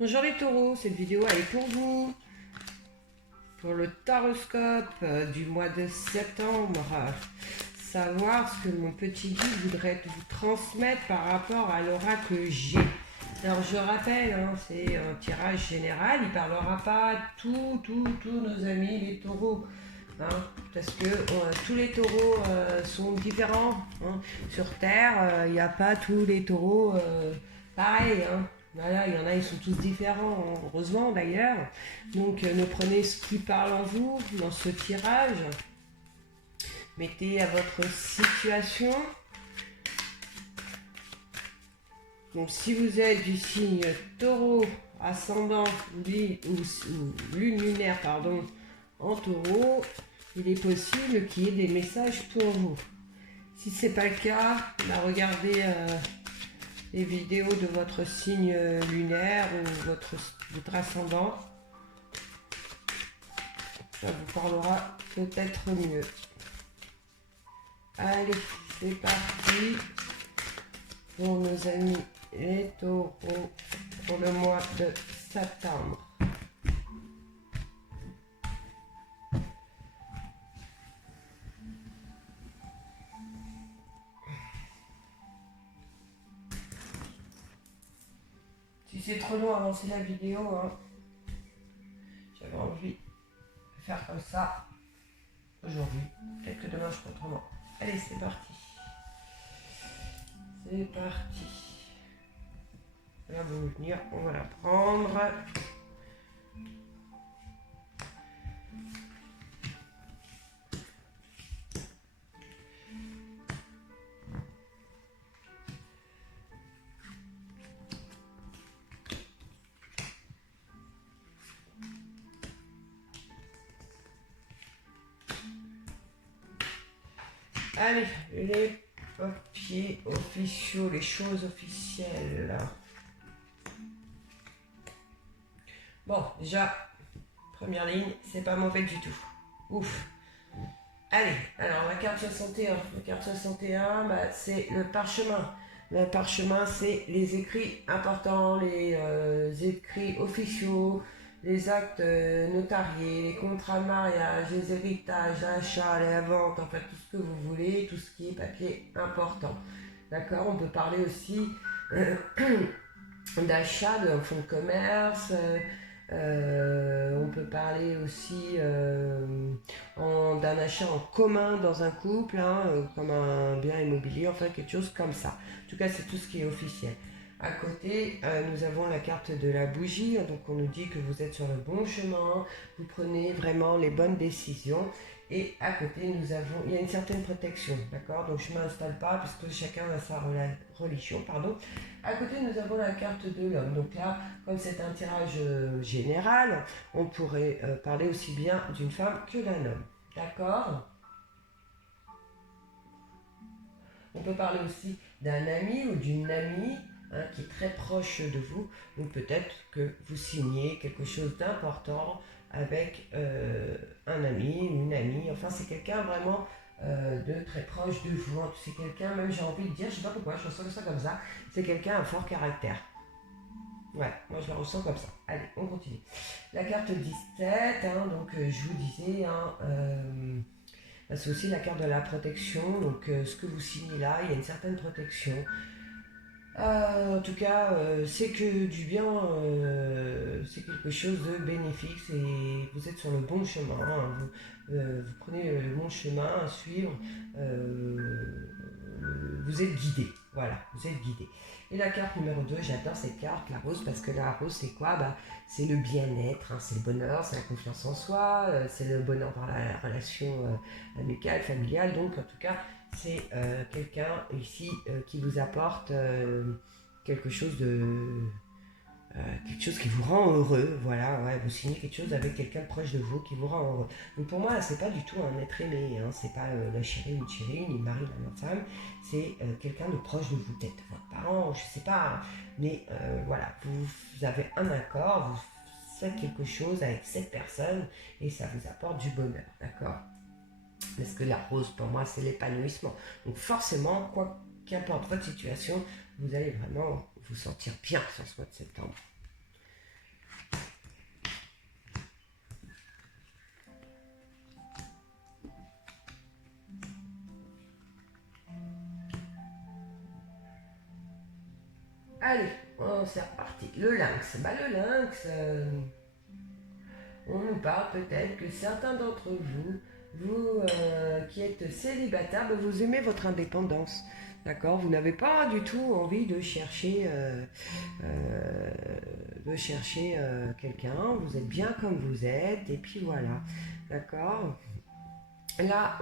Bonjour les taureaux, cette vidéo elle est pour vous, pour le taroscope du mois de septembre. Savoir ce que mon petit guide voudrait vous transmettre par rapport à l'aura que j'ai. Alors je rappelle, c'est un tirage général, il ne parlera pas à tous nos amis les taureaux. Parce que tous les taureaux sont différents. Sur Terre, il n'y a pas tous les taureaux pareils. Voilà, il y en a, ils sont tous différents, heureusement d'ailleurs. Donc ne prenez ce qui parle en vous dans ce tirage. Mettez à votre situation. Donc si vous êtes du signe taureau, ascendant ou lune lunaire, pardon, en taureau, il est possible qu'il y ait des messages pour vous. Si ce n'est pas le cas, regardez les vidéos de votre signe lunaire ou votre ascendant. Ça vous parlera peut-être mieux. Allez, c'est parti pour nos amis les taureaux pour le mois de septembre. Si c'est trop long à avancer la vidéo, j'avais envie de faire comme ça aujourd'hui. Peut-être que demain je ferai autrement. Allez, c'est parti. C'est parti. Là, vous me venir, on va la prendre. Allez, les papiers officiaux, les choses officielles. Bon, déjà, première ligne, c'est pas mauvais du tout. Ouf. Allez, alors la carte 61. La carte 61, c'est le parchemin. Le parchemin, c'est les écrits importants, les écrits officiaux, les actes notariés, les contrats de mariage, les héritages, l'achat, la vente, enfin tout ce que vous voulez, tout ce qui est papier important. D'accord. On peut parler aussi d'achat d'un fonds de commerce. On peut parler aussi d'un achat en commun dans un couple, comme un bien immobilier, enfin quelque chose comme ça. En tout cas, c'est tout ce qui est officiel. À côté, nous avons la carte de la bougie, donc on nous dit que vous êtes sur le bon chemin, vous prenez vraiment les bonnes décisions. Et à côté, il y a une certaine protection, d'accord. Donc je ne m'installe pas, puisque chacun a sa religion, pardon. À côté, nous avons la carte de l'homme. Donc là, comme c'est un tirage général, on pourrait parler aussi bien d'une femme que d'un homme, d'accord. On peut parler aussi d'un ami ou d'une amie qui est très proche de vous. Donc peut-être que vous signez quelque chose d'important avec un ami ou une amie. Enfin, c'est quelqu'un vraiment de très proche de vous. C'est quelqu'un, même j'ai envie de dire, je ne sais pas pourquoi, je ressens ça comme ça, c'est quelqu'un à fort caractère. Ouais, moi je la ressens comme ça. Allez, on continue. La carte 17, donc je vous disais, c'est aussi la carte de la protection. Donc ce que vous signez là, il y a une certaine protection. En tout cas, c'est que du bien, c'est quelque chose de bénéfique et vous êtes sur le bon chemin. Vous prenez le bon chemin à suivre. Vous êtes guidé. Voilà, vous êtes guidé. Et la carte numéro 2, j'adore cette carte, la rose, parce que la rose, c'est quoi? C'est le bien-être, c'est le bonheur, c'est la confiance en soi, c'est le bonheur dans la relation amicale, familiale. Donc, en tout cas, c'est quelqu'un ici qui vous apporte quelque chose qui vous rend heureux. Voilà, ouais, vous signez quelque chose avec quelqu'un de proche de vous qui vous rend heureux. Donc pour moi, c'est pas du tout un être aimé, c'est pas la chérie, une chérie, ni le mari, la femme, c'est quelqu'un de proche de vous, peut-être votre parent, je sais pas, mais voilà, vous avez un accord, vous faites quelque chose avec cette personne et ça vous apporte du bonheur, d'accord? Parce que la rose, pour moi, c'est l'épanouissement. Donc forcément, qu'importe votre situation, vous allez vraiment vous sentir bien sur ce mois de septembre. Allez, c'est reparti. Le lynx. Le lynx, on nous parle peut-être que certains d'entre vous qui êtes célibataire, vous aimez votre indépendance. D'accord. Vous n'avez pas du tout envie de chercher, quelqu'un. Vous êtes bien comme vous êtes. Et puis voilà. D'accord. Là,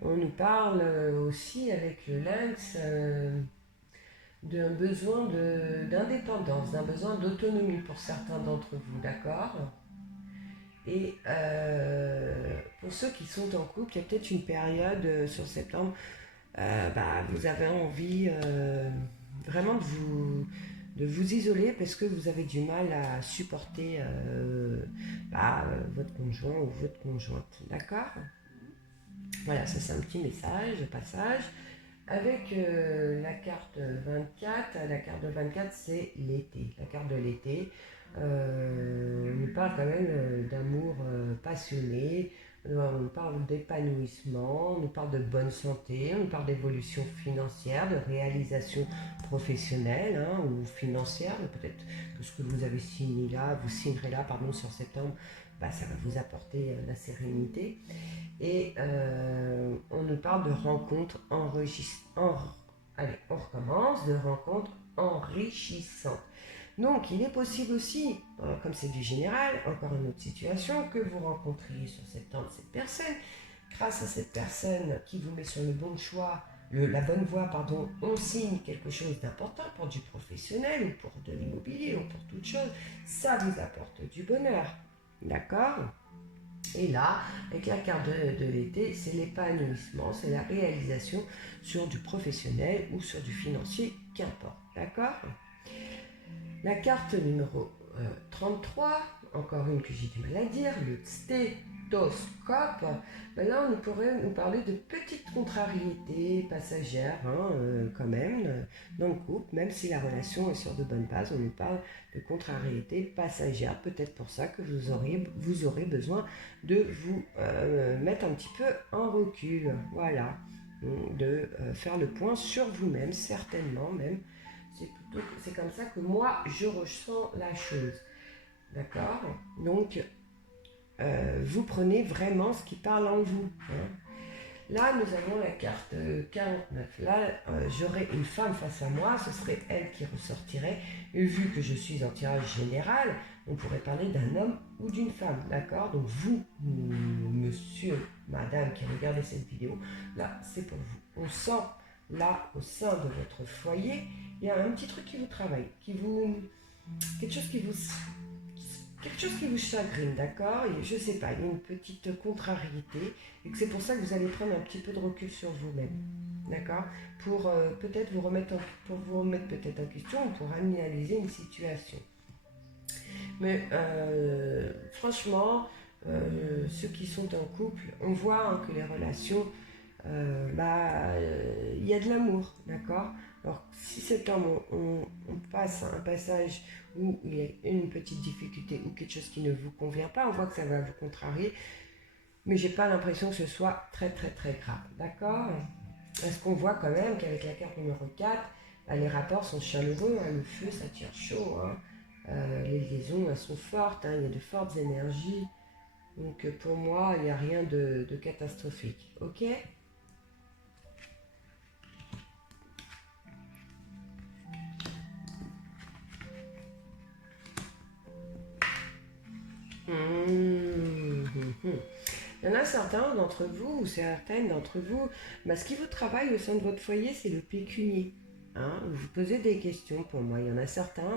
on nous parle aussi avec le lynx d'un besoin d'indépendance, d'un besoin d'autonomie pour certains d'entre vous, d'accord. Et pour ceux qui sont en couple, il y a peut-être une période sur septembre, vous avez envie vraiment de vous isoler parce que vous avez du mal à supporter votre conjoint ou votre conjointe, d'accord. Voilà, ça c'est un petit message de passage. Avec la carte 24, la carte de 24 c'est l'été, la carte de l'été. On nous parle quand même d'amour passionné, on nous parle d'épanouissement, on nous parle de bonne santé, on nous parle d'évolution financière, de réalisation professionnelle ou financière. Peut-être que ce que vous avez signé là, vous signerez là, sur septembre, ça va vous apporter la sérénité. Et on nous parle de rencontres Allez, on recommence, de rencontres enrichissantes. Donc, il est possible aussi, comme c'est du général, encore une autre situation, que vous rencontriez sur septembre cette personne. Grâce à cette personne qui vous met sur le bon choix, la bonne voie, on signe quelque chose d'important pour du professionnel ou pour de l'immobilier ou pour toute chose. Ça vous apporte du bonheur. D'accord ? Et là, avec la carte de l'été, c'est l'épanouissement, c'est la réalisation sur du professionnel ou sur du financier, qu'importe. D'accord ? La carte numéro 33, encore une que j'ai du mal à dire, le stéthoscope. Là, on pourrait nous parler de petites contrariétés passagères, quand même, dans le couple, même si la relation est sur de bonnes bases, on nous parle de contrariétés passagères. Peut-être pour ça que vous aurez besoin de vous mettre un petit peu en recul. Voilà, de faire le point sur vous-même, certainement même. C'est comme ça que moi, je ressens la chose. D'accord ? Donc, vous prenez vraiment ce qui parle en vous. Là, nous avons la carte 49. Là, j'aurais une femme face à moi, ce serait elle qui ressortirait. Et vu que je suis en tirage général, on pourrait parler d'un homme ou d'une femme. D'accord ? Donc, vous, monsieur, madame qui regardez cette vidéo, là, c'est pour vous. On sent, là, au sein de votre foyer, il y a un petit truc qui vous travaille, quelque chose qui vous chagrine, d'accord. Et je sais pas, il y a une petite contrariété et que c'est pour ça que vous allez prendre un petit peu de recul sur vous-même, d'accord, pour peut-être vous remettre peut-être en question ou pour analyser une situation. Mais franchement, ceux qui sont en couple, on voit que les relations, il y a de l'amour, d'accord. Alors, si cet homme, on passe un passage où il y a une petite difficulté ou quelque chose qui ne vous convient pas, on voit que ça va vous contrarier, mais j'ai pas l'impression que ce soit très très très grave, d'accord. Parce qu'on voit quand même qu'avec la carte numéro 4, les rapports sont chaleureux, le feu ça tire chaud, les liaisons elles sont fortes, il y a de fortes énergies, donc pour moi il n'y a rien de catastrophique, ok. Il y en a certains d'entre vous, ou certaines d'entre vous, ce qui vous travaille au sein de votre foyer, c'est le pécunier. Vous vous posez des questions pour moi. Il y en a certains,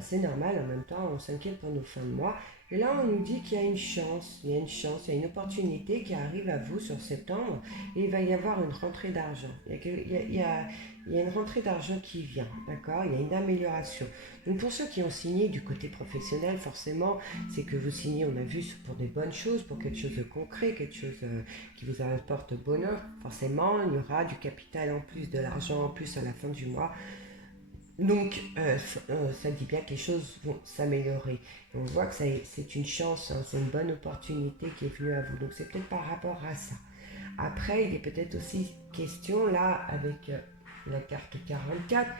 c'est normal, en même temps, on s'inquiète pour nos fins de mois. Et là, on nous dit qu'il y a une chance, il y a une opportunité qui arrive à vous sur septembre, et il va y avoir une rentrée d'argent. Il y a une rentrée d'argent qui vient, d'accord. Il y a une amélioration. Donc pour ceux qui ont signé du côté professionnel, forcément, c'est que vous signez, on a vu, pour des bonnes choses, pour quelque chose de concret, quelque chose qui vous apporte bonheur. Forcément, il y aura du capital en plus, de l'argent en plus à la fin du mois. Donc, ça dit bien que les choses vont s'améliorer. Et on voit que c'est une chance, c'est une bonne opportunité qui est venue à vous. Donc, c'est peut-être par rapport à ça. Après, il est peut-être aussi question, là, avec la carte 44,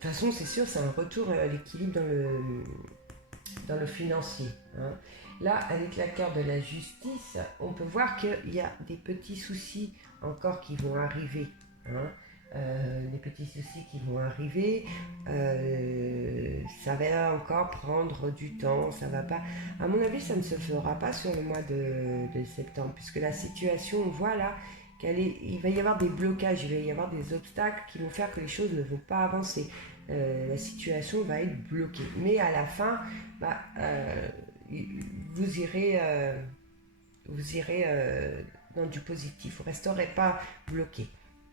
toute façon, c'est sûr, c'est un retour à l'équilibre dans le financier. Hein. Là, avec la carte de la justice, on peut voir qu'il y a des petits soucis encore qui vont arriver. Hein. Des petits soucis qui vont arriver. Ça va encore prendre du temps. Ça va pas. À mon avis, ça ne se fera pas sur le mois de septembre, puisque la situation, on voit là il va y avoir des blocages, il va y avoir des obstacles qui vont faire que les choses ne vont pas avancer. La situation va être bloquée. Mais à la fin, bah, vous irez dans du positif. Vous ne resterez pas bloqué.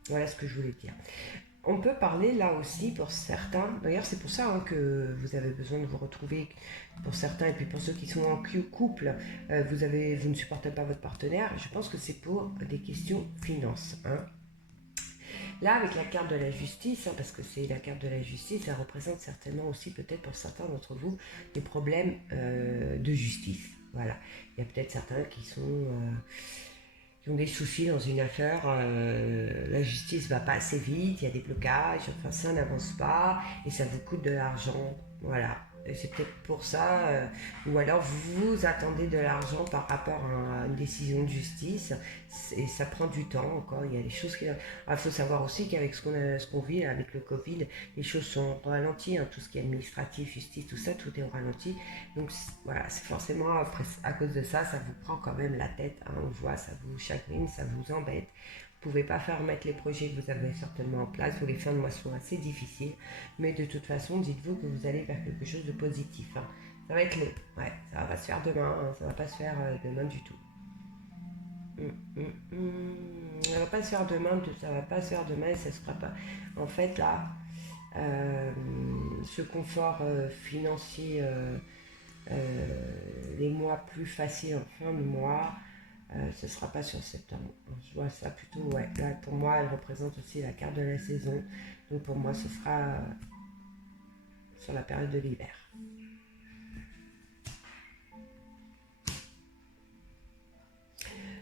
Voilà ce que je voulais dire. On peut parler là aussi pour certains, d'ailleurs c'est pour ça hein, que vous avez besoin de vous retrouver pour certains et puis pour ceux qui sont en couple, vous ne supportez pas votre partenaire, je pense que c'est pour des questions finances. Hein. Là avec la carte de la justice, hein, parce que c'est la carte de la justice, ça représente certainement aussi peut-être pour certains d'entre vous des problèmes de justice. Voilà, il y a peut-être certains qui ont des soucis dans une affaire, la justice va pas assez vite, il y a des blocages, enfin ça n'avance pas et ça vous coûte de l'argent, voilà. Et c'est peut-être pour ça, ou alors vous attendez de l'argent par rapport à une décision de justice et ça prend du temps encore. Il y a des choses qui. Il faut savoir aussi qu'avec ce qu'on vit avec le Covid, les choses sont ralenties, hein, tout ce qui est administratif, justice, tout ça, tout est au ralenti. Donc voilà, c'est forcément à cause de ça, ça vous prend quand même la tête. Hein, on voit, ça vous chagrine, ça vous embête. Vous ne pouvez pas faire mettre les projets que vous avez certainement en place, ou les fins de mois sont assez difficiles, mais de toute façon, dites-vous que vous allez vers quelque chose de positif. Hein. Ça va être long, ouais, ça va pas se faire demain, hein, ça va pas se faire demain du tout. Ça va pas se faire demain, ça va pas se faire demain et ça se fera pas. En fait, là, ce confort financier, les mois plus faciles en fin de mois, ce ne sera pas sur septembre. Je vois ça plutôt, ouais. Là, pour moi, elle représente aussi la carte de la saison. Donc pour moi, ce sera sur la période de l'hiver.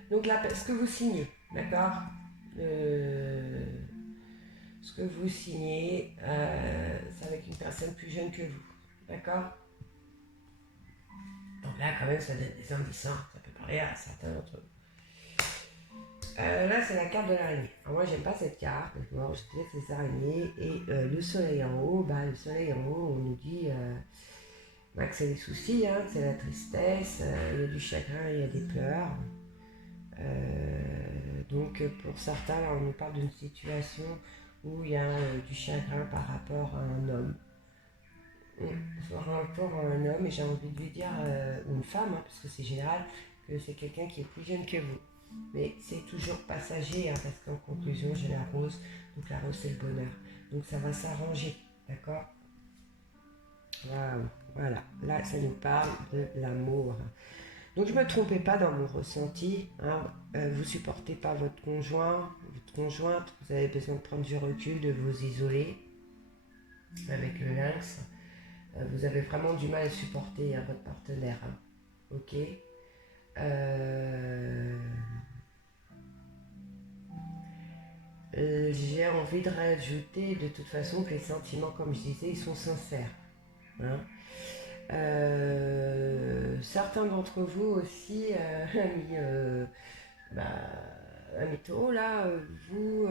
Donc là, ce que vous signez, d'accord ce que vous signez, c'est avec une personne plus jeune que vous, d'accord. Donc là, quand même, ça donne des indices, hein. Ça peut parler à certains d'entre vous. Là, c'est la carte de l'araignée. Alors, moi, j'aime pas cette carte. Moi, je déteste les araignées. Et le soleil en haut, le soleil en haut, on nous dit que c'est des soucis, hein, que c'est la tristesse, il y a du chagrin, il y a des pleurs. Donc, pour certains, là, on nous parle d'une situation où il y a du chagrin par rapport à un homme. Par rapport à un homme, et j'ai envie de lui dire, ou une femme, hein, parce que c'est général, que c'est quelqu'un qui est plus jeune que vous. Mais c'est toujours passager, hein, parce qu'en conclusion, j'ai la rose. Donc la rose, c'est le bonheur. Donc ça va s'arranger, d'accord. Waouh, voilà. Là, ça nous parle de l'amour. Donc je ne me trompais pas dans mon ressenti. Hein. Vous ne supportez pas votre conjoint, votre conjointe. Vous avez besoin de prendre du recul, de vous isoler avec le lynx. Vous avez vraiment du mal à supporter hein, votre partenaire. Hein. Ok. J'ai envie de rajouter de toute façon que les sentiments, comme je disais, ils sont sincères. Hein. Certains d'entre vous aussi, amis taureaux, là, vous,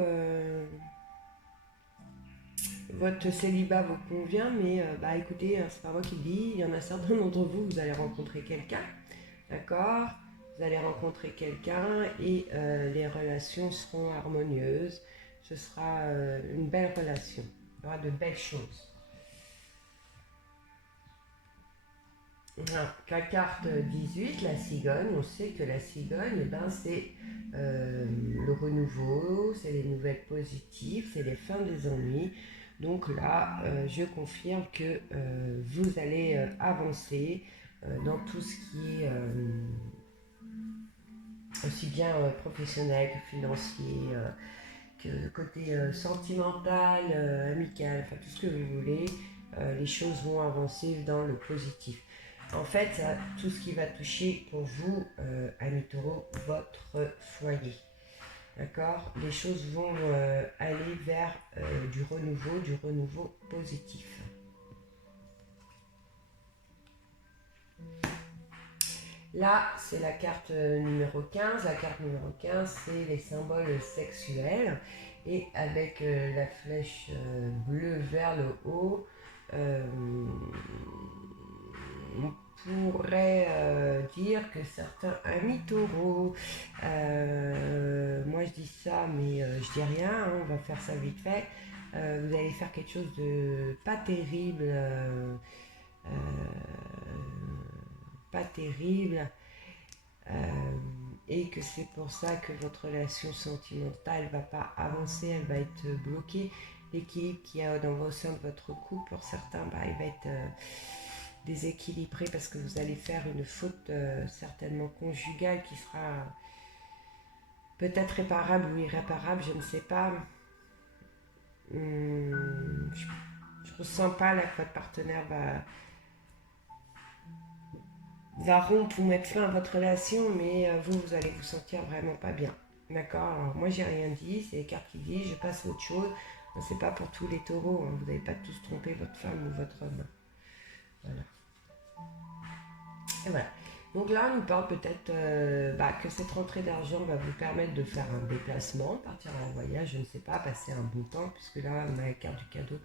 votre célibat vous convient, mais écoutez, hein, c'est pas moi qui le dis, il y en a certains d'entre vous, vous allez rencontrer quelqu'un, d'accord. Vous allez rencontrer quelqu'un et les relations seront harmonieuses. Ce sera une belle relation. Il y aura de belles choses. La carte 18, la cigogne, on sait que la cigogne, c'est le renouveau, c'est les nouvelles positives, c'est les fins des ennuis. Donc là, je confirme que vous allez avancer dans tout ce qui est aussi bien professionnel que financier, que côté sentimental, amical, enfin tout ce que vous voulez, les choses vont avancer dans le positif. En fait, tout ce qui va toucher pour vous, amis taureaux, votre foyer. D'accord? Les choses vont aller vers du renouveau positif. Là, c'est la carte numéro 15. La carte numéro 15, c'est les symboles sexuels. Et avec la flèche bleue vers le haut, on pourrait dire que certains amis taureaux, moi je dis ça, mais je dis rien, hein, on va faire ça vite fait. Vous allez faire quelque chose de pas terrible. Euh, pas terrible et que c'est pour ça que votre relation sentimentale va pas avancer, elle va être bloquée. L'équilibre qu'il y a au sein de votre couple, pour certains, il va être déséquilibré parce que vous allez faire une faute certainement conjugale qui sera peut-être réparable ou irréparable, je ne sais pas. Je ressens pas là que votre partenaire va rompre ou mettre fin à votre relation, mais vous allez vous sentir vraiment pas bien. D'accord? Alors moi j'ai rien dit, c'est les cartes qui disent, je passe à autre chose. C'est pas pour tous les taureaux, hein. Vous n'allez pas tous tromper votre femme ou votre homme. Voilà. Et voilà. Donc là, on nous parle peut-être que cette rentrée d'argent va vous permettre de faire un déplacement, partir en voyage, je ne sais pas, passer un bon temps, puisque là, on a la carte du cadeau,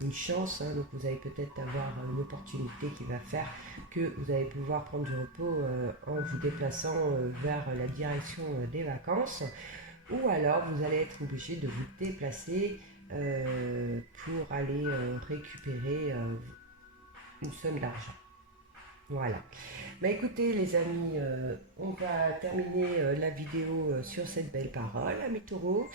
une chance, hein, donc vous allez peut-être avoir une opportunité qui va faire que vous allez pouvoir prendre du repos en vous déplaçant vers la direction des vacances, ou alors vous allez être obligé de vous déplacer pour aller récupérer une somme d'argent. Voilà. Bah écoutez les amis, on va terminer la vidéo sur cette belle parole, amis taureaux.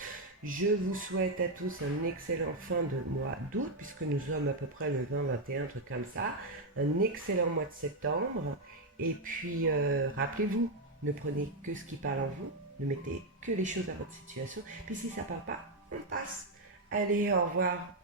Je vous souhaite à tous un excellent fin de mois d'août, puisque nous sommes à peu près le 20-21, truc comme ça. Un excellent mois de septembre. Et puis, rappelez-vous, ne prenez que ce qui parle en vous, ne mettez que les choses à votre situation. Puis si ça ne parle pas, on passe. Allez, au revoir.